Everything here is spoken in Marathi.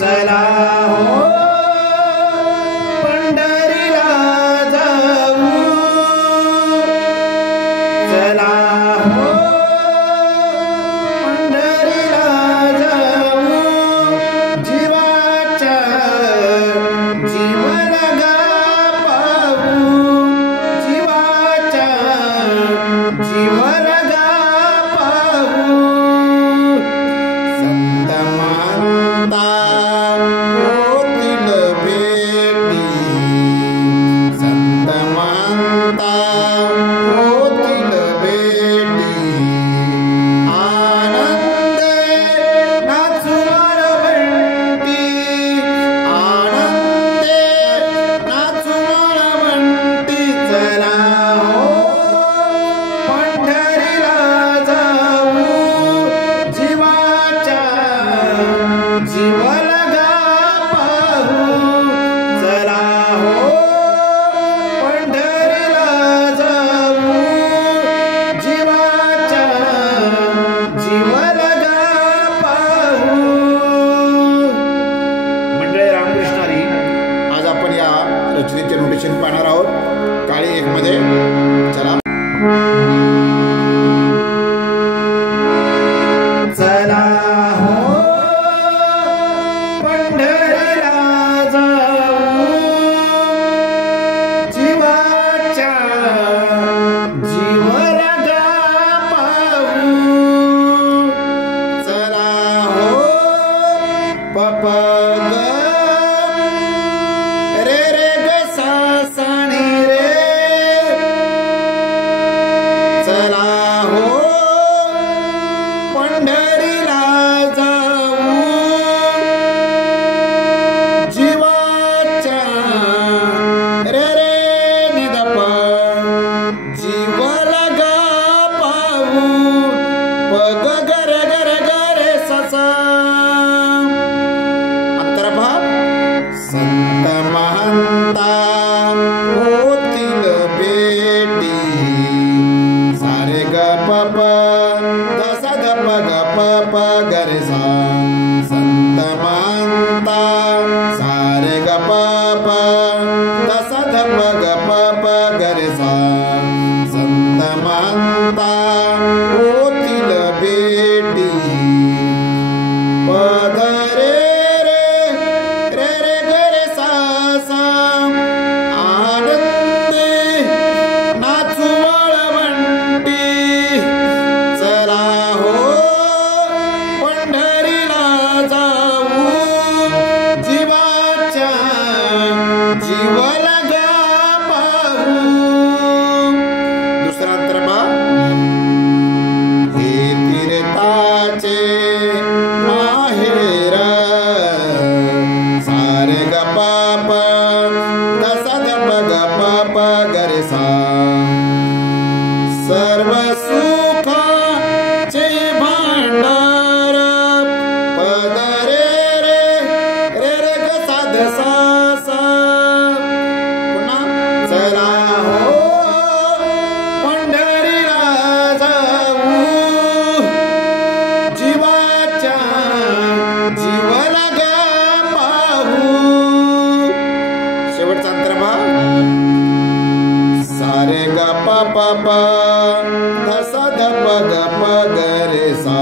चला हो पंढरीला जाऊ, चला हो पंढरीला जाऊ, जीवाच्या जीवन पाहू, जीवाच्या जीवन पाहू. संत मानता होतील भेटी, संत मानता होतील भेटी, आनंदे नाचुवार म्हणती, आनंदे नाचुवार म्हणती. चला हो पंढरीला जाऊ, जीवाच्या जीवन पाहू. चला हो पंढरीला जाऊ, जीवाच्या जीवन पाहू. मंडळी रामकृष्ण हरी, आज आपण या रचनेचे नोटेशन पाहणार आहोत काळी 1 मध्ये. चला चला हो पंढरीला जाऊ, जीवाच्या जीवन पाहू. चला हो पप ग रे रे ग सा सा नी रे. चला हो पंढरीला जाऊ, जीवाच्या रे रे निदप जीवन पाहू. पग गर गर गर ससा अंतर्भाव. संत महंता होतील भेटी, सारे ग प प दस ध प ग प प ग रे सा. संत महंता सारे ग प प दस ध प ग प प ग रे सा. संत महंता होतील भेटी, पद रे रे रे रे ग रे सा सा. आनंदे नाचुवाळ म्हणती. चला हो पंढरीला जाऊ, जीवाच्या जीवन पाहू. दुसरा अंतर्भाव. हे तीर्थाचे माहेर, सारे ग प प दस ध प ग प प ग रे सा. सर्व सुखाचे भांडार, पद रे रे रे रे ग सा ध सा सा. पुन्हा चला हो पंढरीला जाऊ, जीवाच्या जीवन पाहू. शेवटचा अंतर्भाव. सारे ग प प प ध सा ध प ग प ग रे सा.